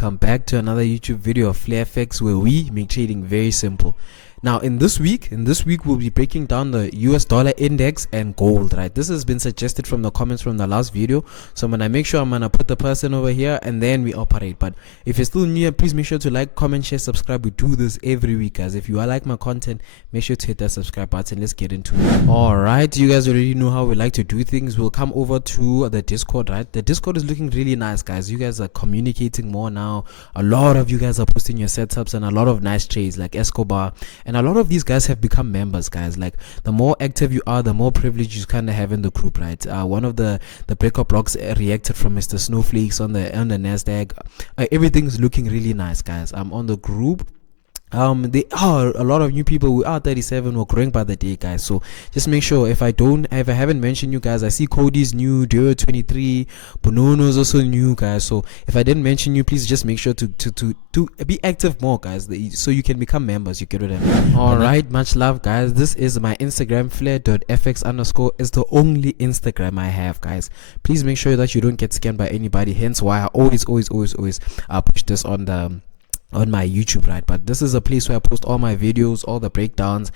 welcome back to another YouTube video of FlareFX, where we make trading very simple. Now in this week we'll be breaking down the US dollar index and gold, right? This has been suggested from the comments from the last video, so I'm gonna make sure I'm gonna put the person over here and then we operate. But if you're still new, please make sure to like, comment, share, subscribe. We do this every week, guys. If you like my content, make sure to hit that subscribe button. Let's get into it. All right, you guys already know how we like to do things. We'll come over to the Discord, right? The Discord is looking really nice, guys. You guys are communicating more now. A lot of you guys are posting your setups and a lot of nice trades like Escobar. And a lot of these guys have become members, guys. Like, the more active you are, the more privilege you kind of have in the group, right? One of the breakup blocks reacted from Mr. Snowflakes on the NASDAQ. Everything's looking really nice, guys. I'm on the group. There are a lot of new people. We are 37. We're growing by the day, guys. So just make sure, if I haven't mentioned you guys, I see Cody's new, Duo 23, Bonono's also new, guys. So if I didn't mention you, please just make sure to be active more, guys, so you can become members. You get what I mean? All right, much love, guys. This is my Instagram, flare.fx_. is the only Instagram I have, guys. Please make sure that you don't get scammed by anybody, hence why I always push this on my YouTube, right? But this is a place where I post all my videos, all the breakdowns,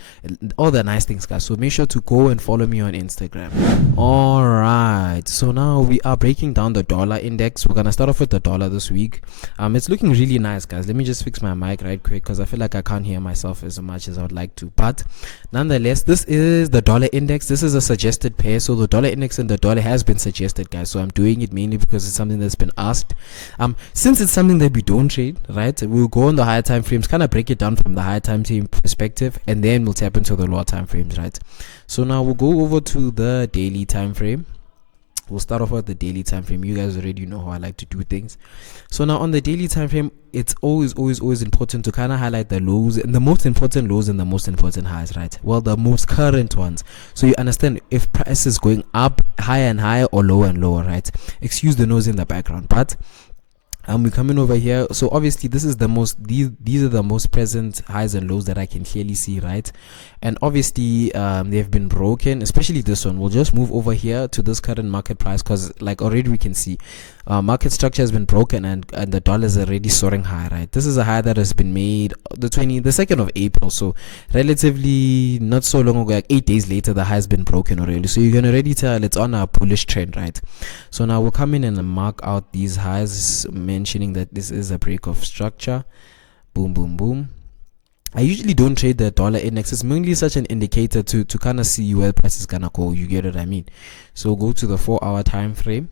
all the nice things, guys. So make sure to go and follow me on Instagram. All right, so now we are breaking down the dollar index. We're gonna start off with the dollar this week. It's looking really nice, guys. Let me just fix my mic right quick because I feel like I can't hear myself as much as I would like to. But nonetheless, this is the dollar index. This is a suggested pair, so the dollar index and the dollar has been suggested, guys. So I'm doing it mainly because it's something that's been asked. Since it's something that we don't trade, right, we'll go on the higher time frames, kind of break it down from the higher time frame perspective, and then we'll tap into the lower time frames, right? So now we'll go over to the daily time frame. We'll start off with the daily time frame. You guys already know how I like to do things. So now on the daily time frame, it's always important to kind of highlight the lows, and the most important lows and the most important highs, right? Well, the most current ones, so you understand if price is going up higher and higher or lower and lower, right? Excuse the noise in the background, but we're coming over here. So obviously this is the most, these are the most present highs and lows that I can clearly see, right? And obviously they've been broken, especially this one. We'll just move over here to this current market price, because like already we can see market structure has been broken, and the dollar is already soaring high, right? This is a high that has been made the 2nd of April, so relatively not so long ago, like 8 days later, the high has been broken already. So you can already tell it's on a bullish trend, right? So now we'll come in and mark out these highs, mentioning that this is a break of structure. Boom, boom, boom. I usually don't trade the dollar index. It's mainly such an indicator to kind of see where price is gonna go. You get what I mean? So go to the 4-hour time frame.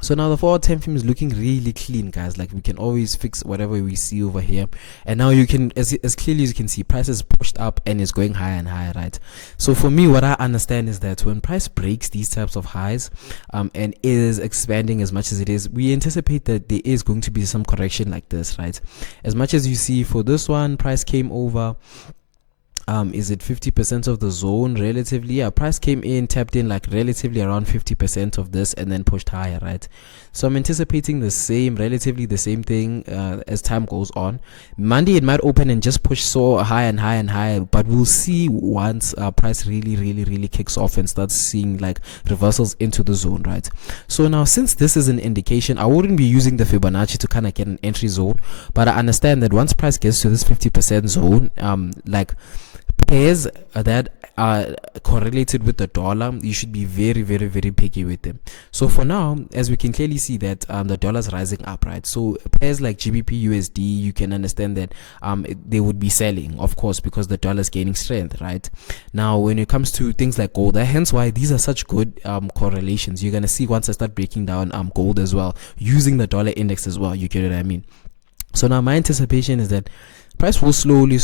So now the 4-hour time frame is looking really clean, guys. Like, we can always fix whatever we see over here, and now you can, as clearly as you can see, price is pushed up and is going higher and higher, right? So for me, what I understand is that when price breaks these types of highs and is expanding as much as it is, we anticipate that there is going to be some correction like this, right? As much as you see for this one, price came over, is it 50% of the zone relatively? Yeah, price came in, tapped in like relatively around 50% of this, and then pushed higher, right? So I'm anticipating relatively the same thing as time goes on. Monday it might open and just push so high and high and high, but we'll see once price really kicks off and starts seeing like reversals into the zone, right? So now, since this is an indication, I wouldn't be using the Fibonacci to kind of get an entry zone, but I understand that once price gets to this 50% zone, like pairs that are correlated with the dollar, you should be very picky with them. So for now, as we can clearly see that the dollar's rising up, right? So pairs like GBP USD, you can understand that they would be selling, of course, because the dollar's gaining strength, right? Now when it comes to things like gold, hence why these are such good correlations. You're gonna see once I start breaking down gold as well, using the dollar index as well. You get what I mean? So now my anticipation is that price will slowly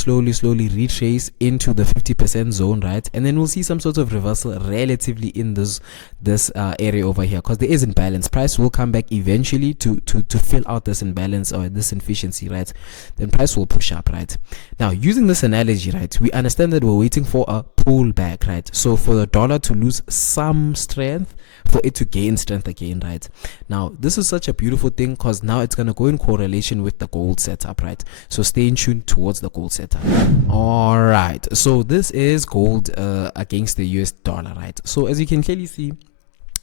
retrace into the 50% zone, right? And then we'll see some sort of reversal relatively in this area over here, because there is imbalance. Price will come back eventually to fill out this imbalance or this inefficiency, right? Then price will push up, right? Now, using this analogy, right, we understand that we're waiting for a pullback, right? So for the dollar to lose some strength, for it to gain strength again, right? Now this is such a beautiful thing, because now it's going to go in correlation with the gold setup, right? So stay in tune towards the gold setup. All right, so this is gold against the US dollar, right? So as you can clearly see,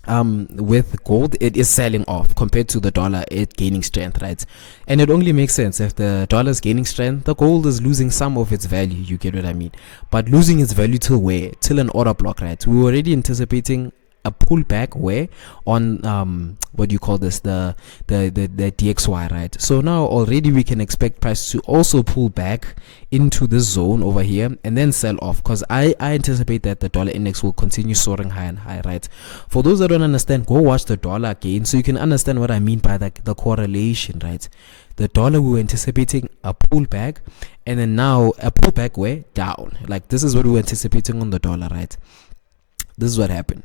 with gold, it is selling off compared to the dollar, it gaining strength, right? And it only makes sense. If the dollar is gaining strength, the gold is losing some of its value. You get what I mean? But losing its value till where? Till an order block, right? We were already anticipating a pullback where on what do you call this, the DXY, right? So now already we can expect price to also pull back into this zone over here and then sell off, because I anticipate that the dollar index will continue soaring high and high, right? For those that don't understand, go watch the dollar again so you can understand what I mean by the correlation, right? The dollar, we were anticipating a pullback, and then now a pullback where down. Like, this is what we were anticipating on the dollar, right? This is what happened.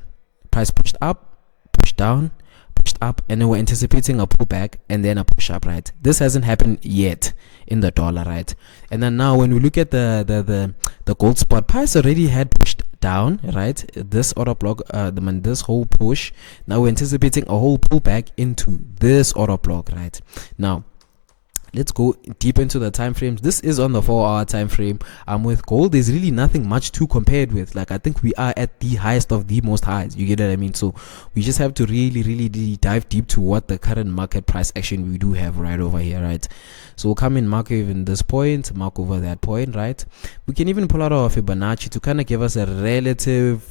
Price pushed up, pushed down, pushed up, and then we're anticipating a pullback and then a push up, right? This hasn't happened yet in the dollar, right? And then now when we look at the gold spot, price already had pushed down, right? This order block, this whole push. Now we're anticipating a whole pullback into this order block, right? Now let's go deep into the time frames. This is on the 4-hour time frame. With gold, there's really nothing much to compare it with. Like, I think we are at the highest of the most highs. You get what I mean? So we just have to really dive deep to what the current market price action we do have right over here, right? So we'll come in, mark even this point, mark over that point, right? We can even pull out our Fibonacci to kind of give us a relative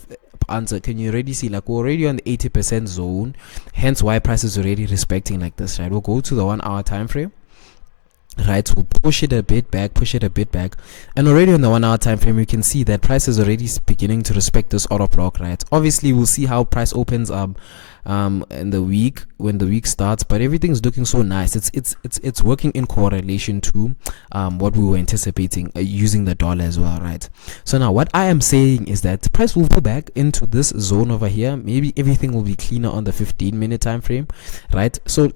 answer. Can you already see, like, we're already on the 80% zone, hence why price is already respecting like this, right? We'll go to the 1-hour time frame. Right, we'll push it a bit back, and already on the 1-hour time frame you can see that price is already beginning to respect this order block, right? Obviously we'll see how price opens up in the week, when the week starts, but everything's looking so nice. It's working in correlation to what we were anticipating using the dollar as well, right? So now what I am saying is that price will go back into this zone over here. Maybe everything will be cleaner on the 15-minute time frame, right? So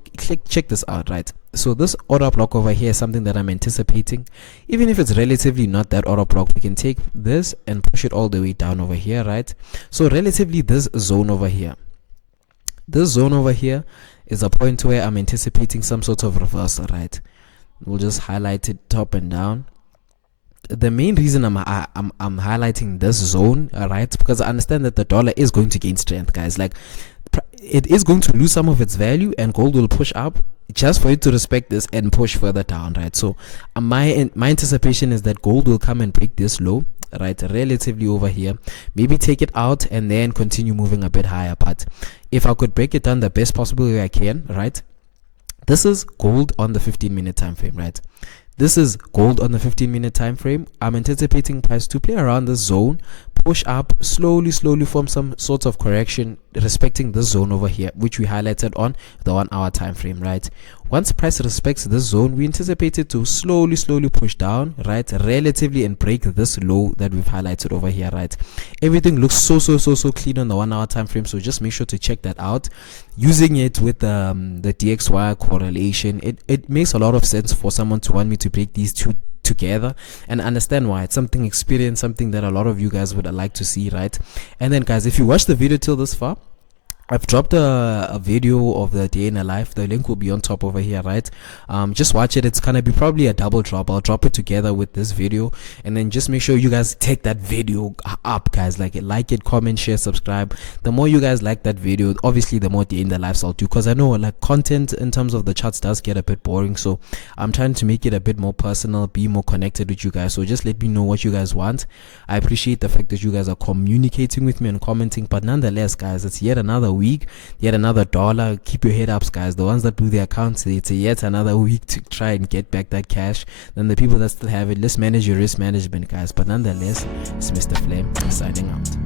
check this out, right? So this order block over here is something that I'm anticipating. Even if it's relatively not that order block, we can take this and push it all the way down over here, right? So relatively this zone over here is a point where I'm anticipating some sort of reversal, right? We'll just highlight it top and down. The main reason I'm highlighting this zone, right, because I understand that the dollar is going to gain strength, guys. Like, it is going to lose some of its value, and gold will push up just for it to respect this and push further down, right? So my anticipation is that gold will come and break this low, right, relatively over here, maybe take it out and then continue moving a bit higher. But if I could break it down the best possible way I can, right, this is gold on the 15-minute time frame, right? This is gold on the 15-minute time frame. I'm anticipating price to play around this zone, push up slowly, form some sort of correction respecting this zone over here, which we highlighted on the 1-hour time frame, right? Once price respects this zone, we anticipate it to slowly push down, right, relatively, and break this low that we've highlighted over here, right? Everything looks so clean on the 1-hour time frame, so just make sure to check that out. Using it with the DXY correlation, it makes a lot of sense for someone to want me to break these two together and understand why. It's something experience, something that a lot of you guys would like to see, right? And then, guys, if you watch the video till this far, I've dropped a video of the day in a life. The link will be on top over here, right? Just watch it. It's gonna be probably a double drop. I'll drop it together with this video, and then just make sure you guys take that video up, guys. Like it, comment, share, subscribe. The more you guys like that video, obviously the more day in the lives I'll do, because I know, like, content in terms of the charts does get a bit boring, so I'm trying to make it a bit more personal, be more connected with you guys. So just let me know what you guys want. I appreciate the fact that you guys are communicating with me and commenting, but nonetheless, guys, it's yet another week, yet another dollar. Keep your head up, guys. The ones that do the accounts, it's yet another week to try and get back that cash. Then the people that still have it, let's manage your risk management, guys. But nonetheless, it's Mr. Flame signing out.